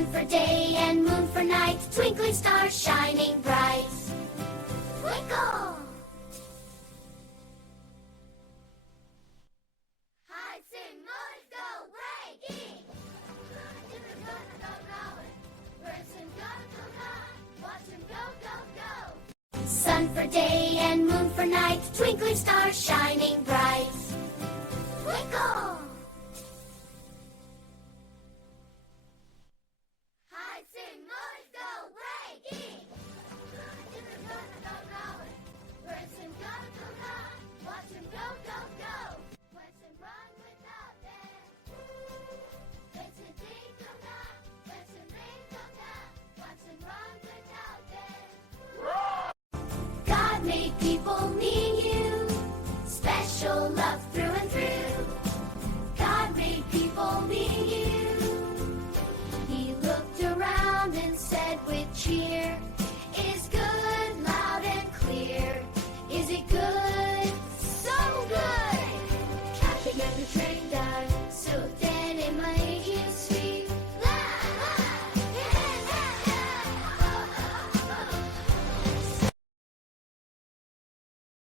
Sun for day and moon for night, twinkling stars shining bright. Twinkle! Hide, sing, mud, go, breaking! Birds and go, watch them go, go, go! Sun for day and moon for night, twinkling stars shining bright.